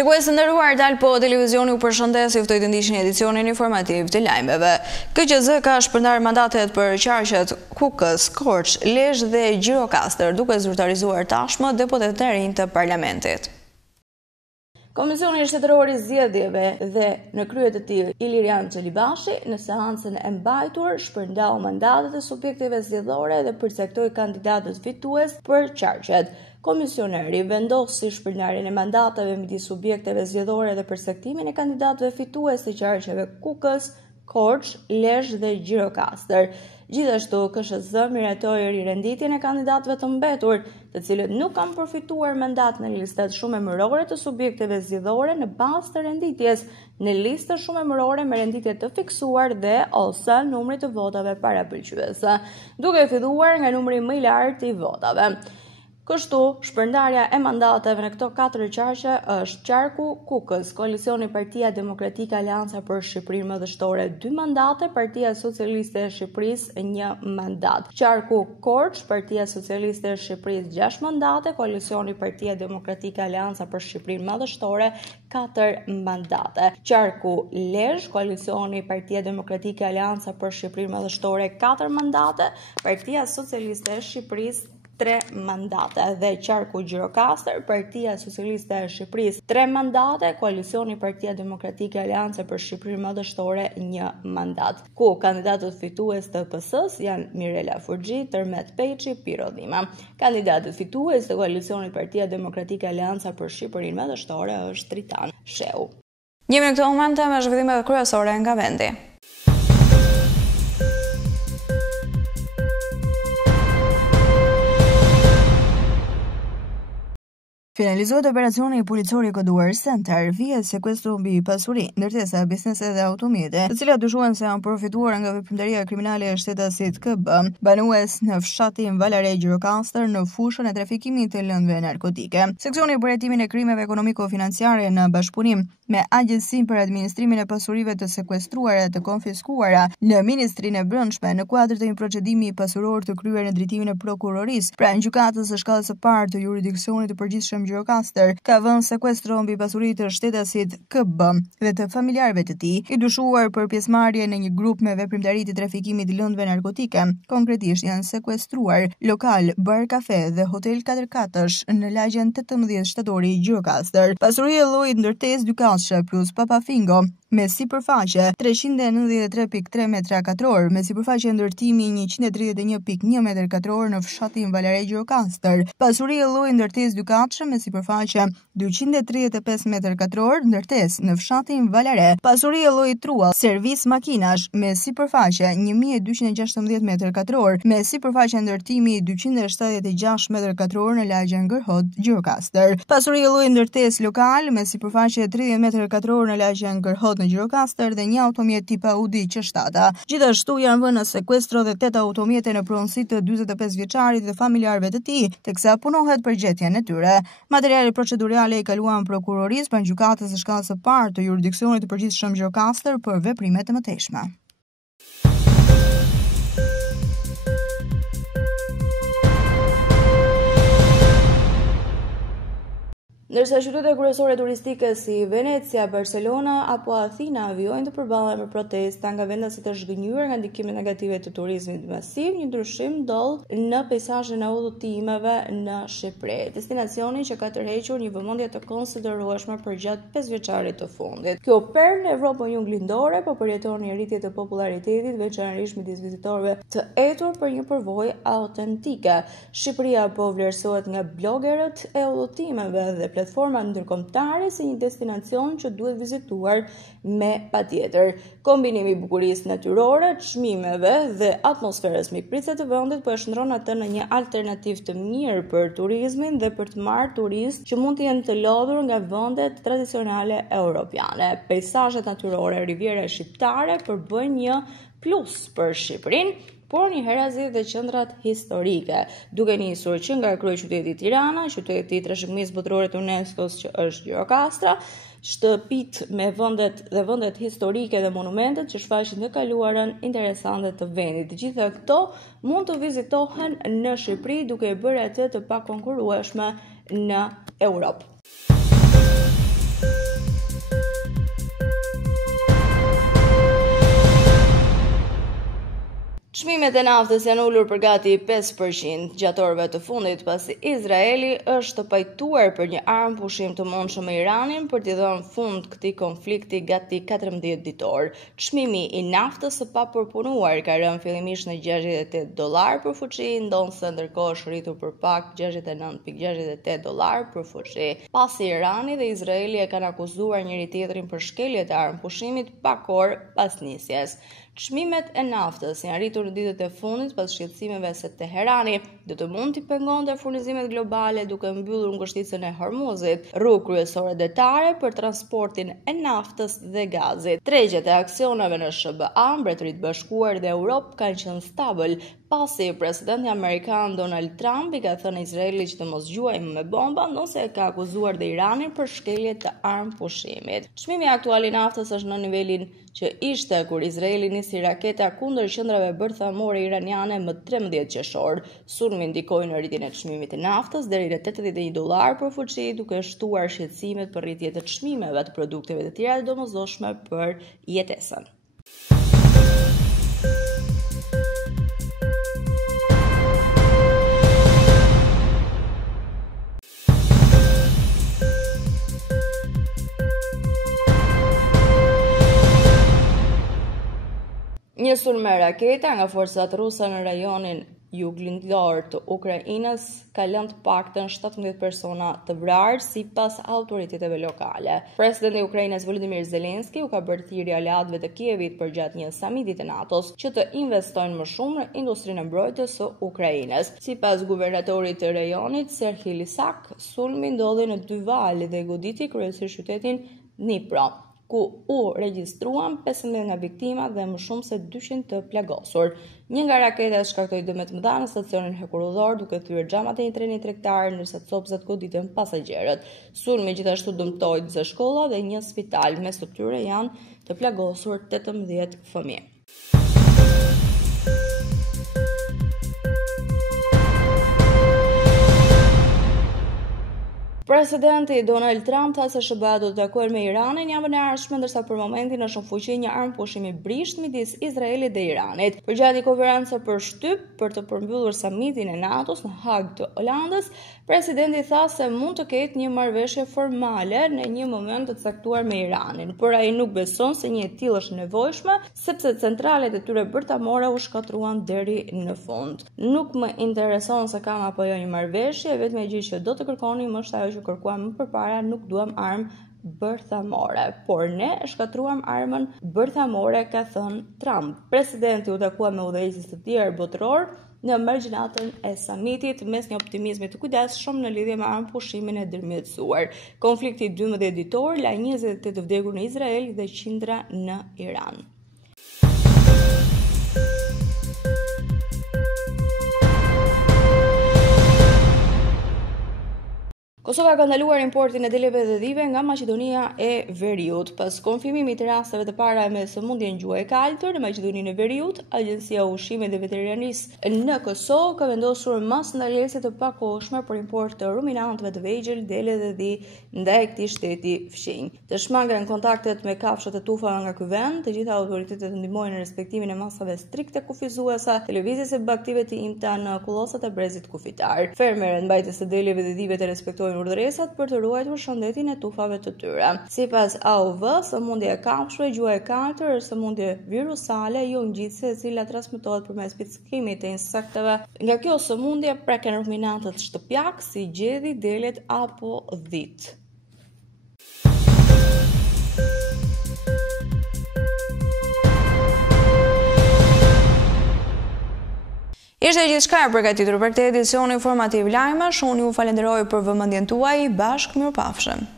Shikues të nderuar, Dalpo Televizioni u përshëndes, ju ftoj të ndiqni edicionin informativ të lajmeve. KQZ ka shpërndar mandatet për qarqet Kukës, Korç, Lezhë dhe Gjirokastër, duke zyrtarizuar tashmë deputetët e rinj të parlamentit. Komisioni Shtetëror i Zgjedhjeve dhe në krye të tij Ilirian Xhelibashi në seancën e mbajtur shpërndau mandatet e subjekteve zgjedhore dhe përcaktoi kandidatët fitues për qarqet. Komisioneri vendosi shpërndarjen e mandateve midis subjekteve zgjedhore dhe përcaktimin e kandidatëve fitues të qarqeve Kukës, Korç, Lezhë dhe Gjirokastër. Gjithashtu, KSZ miratoi rirenditjen e kandidatëve të mbetur, të cilët nuk kanë përfituar mandat në listat shumëemërore të subjekteve zgjedhore në bazë të renditjes në listë shumëemërore me renditje të fiksuar dhe ose numrit të votave parapëlqyese, duke filluar nga numri më i lartë i votave. Kështu, shpërndarja e mandateve në këto 4 qarqe është qarku Kukës, Koalicioni Partia Demokratike Aleanca për Shqipërinë Madhështore 2 mandate, Partia Socialiste e Shqipërisë 1 mandat. Qarku Korç, Partia Socialiste e Shqipërisë 6 mandate, Koalicioni Partia Demokratike Aleanca për Shqipërinë Madhështore 4 mandate. Qarku Lezhë, Koalicioni Partia Demokratike Aleanca për Shqipërinë Madhështore 4 mandate, Partia Socialiste e Shqipërisë 3 mandate dhe qarku Gjirokastër, Partia Socialiste e Shqipërisë 3 mandate, Koalicioni Partia Demokratike Aleanca për Shqipërinë Madhështore 1 mandat, ku kandidatët fitues të PS-s janë Mirela Furxhi, Tërmet Peçi, Piro Dhima. Kandidatët fitues të Koalicionit Partia Demokratike Aleanca për Shqipërinë Madhështore është Tritan Sheu. Jemi në këto momente me zhvillimet kryesore nga vendi. Finalizohet operacioni i policorit koduar Center, vihet sekuestru mbi pasuri, ndërtesa, biznese dhe automjete, të cilat dyshohen se janë përfituar nga veprimtaria kriminale e shtetasit KB, banues në fshatin Valare Gjirokastër në fushën e trafikimit të lëndëve narkotike. Seksioni për hetimin e krimeve ekonomiko-financiare në bashkëpunim me Agjencinë për Administrimin e Pasurive të Sekuestruara dhe të Konfiskuara në Ministrinë e Brendshme në kuadër të një procedimi pasuror të kryer në drejtimin e prokurorisë, pranë gjykatës së shkallës së parë të jurisdiksionit të përgjithshëm Gjirokastër, ka vënë sekuestro mbi pasuritë të shtetasit KB dhe të familjarëve të tij, i dyshuar për pjesëmarrje në një grup me veprimtari të trafikimit të lëndëve narkotike. Konkretisht janë sekuestruar lokal, bar kafe dhe hotel 4 katësh në lagjen 18 shtatori Gjirokastër. Pasuria e llojit ndërtesë dykatëshe plus papafingo me sipërfaqe 393.3 metra katror, me sipërfaqe ndërtimi 131.1 metër katror në fshatin Valare Gjirokastër. Pasuria e llojit ndërtesë dykatëshe me sipërfaqe 235 metër katror, ndërtesë në fshatin Valare. Pasuria e llojit truall, servis makinash me sipërfaqe 1216 metër katror, me sipërfaqe ndërtimi 276 metër katror në lagjen Gërhod Gjirokastër. Pasuria e llojit ndërtesë lokal me sipërfaqe 30 metër katror në lagjen Gërhod në Gjirokastër dhe një automjet tip Audi Q7. Gjithashtu janë vënë në sekuestro dhe 8 automjete në pronësi të 45 vjeçarit dhe familjarëve të tij, teksa punohet përgjetjen e tyre. Materialet procedurale i kaluan prokurorisë pranë gjykatës së shkallës së parë të jurisdiksionit të përgjithshëm Gjirokastër për veprime të mëtejshme. Ndërsa qytetet kryesore turistike si Venecia, Barcelona apo Athina vijojnë të përballen me protesta nga vendasit të zhgënjur nga ndikimet negative të turizmit masiv, një ndryshim ndodh në peizazhin e udhëtimeve në Shqipëri, destinacioni që ka tërhequr një vëmendje të konsiderueshme përgjatë 5 vjeçarit të fundit. Kjo perlë në Evropën junglindore po përjeton një rritje të popularitetit, veçanërisht midis vizitorëve të etur për një përvojë autentike. Shqipëria po vlerësohet nga blogerët e udhëtimeve dhe platforma ndërkombëtare si një destinacion që duhet vizituar me patjetër. Kombinimi i bukurisë natyrore, çmimeve dhe atmosferës mikpritëse të vendit po e shndron atë në një alternativë të mirë për turizmin dhe për të marrë turistë që mund të jenë të lodhur nga vendet tradicionale europiane. Peizazhet natyrore, riviera shqiptare përbëjnë një plus për Shqipërinë, por një herazi dhe qendrat historike, duke nisur që nga kryeqyteti Tirana, qyteti i trashëgimisë botërore të UNESCO-s që është Gjirokastra, shtëpit me vendet historike dhe monumentet që shfaqin të kaluarën interesante të vendit. Të gjitha këto mund të vizitohen në Shqipëri duke bërë atë të pakonkurrueshme në Europë. Çmimet e naftës janë ulur për gati 5% gjatë orëve të fundit, pasi Izraeli është pajtuar për një armë pushim të mundshëm me Iranin për t'i dhënë fund këtij konflikti gati 14 ditor. Çmimi i naftës së papërpunuar ka rënë fillimisht në $68 për fuqi, ndonse ndërkohë është rritur për pak $69.68 për fuqi. Pasi Irani dhe Izraeli e kanë akuzuar njëri tjetrin për shkelje të armë pushimit pak orë pas nisjes. Çmimet e naftës janë rritur në ditët e fundit pas shqetësimeve se Teherani do të mund t'i pengonte furnizimet globale duke mbyllur ngushticën e Hormuzit, rrugë kryesore detare për transportin e naftës dhe gazit. Tregjet e aksioneve në SBA, Mbretëritë Bashkuar dhe Europë kanë qenë stabil, pasi presidenti amerikan Donald Trump i ka thënë Izraelit që të mos gjuajë me bomba, ndonse ka akuzuar dhe Iranin për shkelje të armë pushimit. Çmimi aktual i naftës është në nivelin që ishte kur Izraeli nisi raketa kundër qendrave bërthamore iraniane më 13 qershor. Sulmi ndikoi në rritjen e çmimit të naftës deri në $81 për fuqi, duke shtuar shqetësimet për rritje të çmimeve të produkteve të tjera të domosdoshme për jetesën. Një sulm me raketa nga forcat ruse në rajonin juglindor të Ukrainës ka lënë të paktën 17 persona të vrarë sipas autoriteteve lokale. Presidenti i Ukrainës Volodymyr Zelensky u ka bërë thirrje aleatëve të Kievit përgjatë një samiti të NATO-s që të investojnë më shumë në industrinë e mbrojtjes së Ukrainës. Sipas guvernatorit të rajonit Serhiy Lysak, sulmi ndodhi në 2 valë dhe goditi kryesisht qytetin Dnipro, ku u regjistruan 15 nga viktimat dhe më shumë se 200 të plagosur. Një nga raketat shkaktoi dëme të mëdha në stacionin hekurudhor, duke thyer xhamat e një treni tregtar, ndërsa copsat goditën pasagerët. Sulmi gjithashtu dëmtoi 20 shkolla dhe një spital, mes të tyre janë të plagosur 18 fëmijë. Presidenti Donald Trump tha se SBA do të takojë me Iranin javën e ardhshme, ndërsa për momentin është në fuqi një armë pushimi brisht midis Izraelit dhe Iranit. Përgjatë një konference për shtyp për të përmbyllur samitin e NATO-s në Hag të Holandës, presidenti tha se mund të ketë një marrëveshje formale në një moment të caktuar me Iranin, por ai nuk beson se një e tillë është nevojshme, sepse centralet e tyre bërtamore u shkatruan deri në fund. Nuk më intereson se kam apo jo një marrëveshje, vetëm gjë që do të kërkonim është ajo që kërkuam më përpara, nuk duam armë bërthamore, por ne shkatruam armën bërthamore, ka thënë Trump. Presidenti u takua me udhëheqës të tjerë botëror në margjinatën e samitit mes një optimizmi të kujdesshëm në lidhje me armë pushimin e ndërmjetësuar. Konflikti 12 ditor la 28 të vdekur në Izrael dhe qindra në Iran. Kosova ka ndaluar importin e deleve dhe dhive nga Maqedonia e Veriut. Pas konfirmimit të rasteve të para me sëmundjen gjuhë e kaltër në Maqedoninë e Veriut, Agjencia e Ushqimit dhe Veterinarisë në Kosovë ka vendosur mas ndalese të pakohshme për import të ruminantëve të vegjël, dele dhe dhi ndaj këtij shteti fqinj. Të shmangren kontaktet me kafshët e tufave nga ky vend, të gjitha autoritetet ndihmojnë në respektimin e masave strikte kufizuese të lëvizjes së baktive të imta në kullosat e brezit kufitar. Fermerët mbajtës së deleve dhe dhive të respektojnë urdhëresat për të ruajtur shëndetin e tufave të tyre. Sipas AUV, sëmundja e kafshëve gjuhë e kaltër është sëmundje virusale jo ngjitëse e cila transmetohet përmes pickimit të insekteve. Nga kjo sëmundje preken ruminantët shtëpiak si gjedhi, delet apo dhit. Ishte gjithçka e përgatitur për këtë edicion informativ lajmesh. Unë ju falenderoj për vëmendjen tuaj. Bashkë mirupafshim.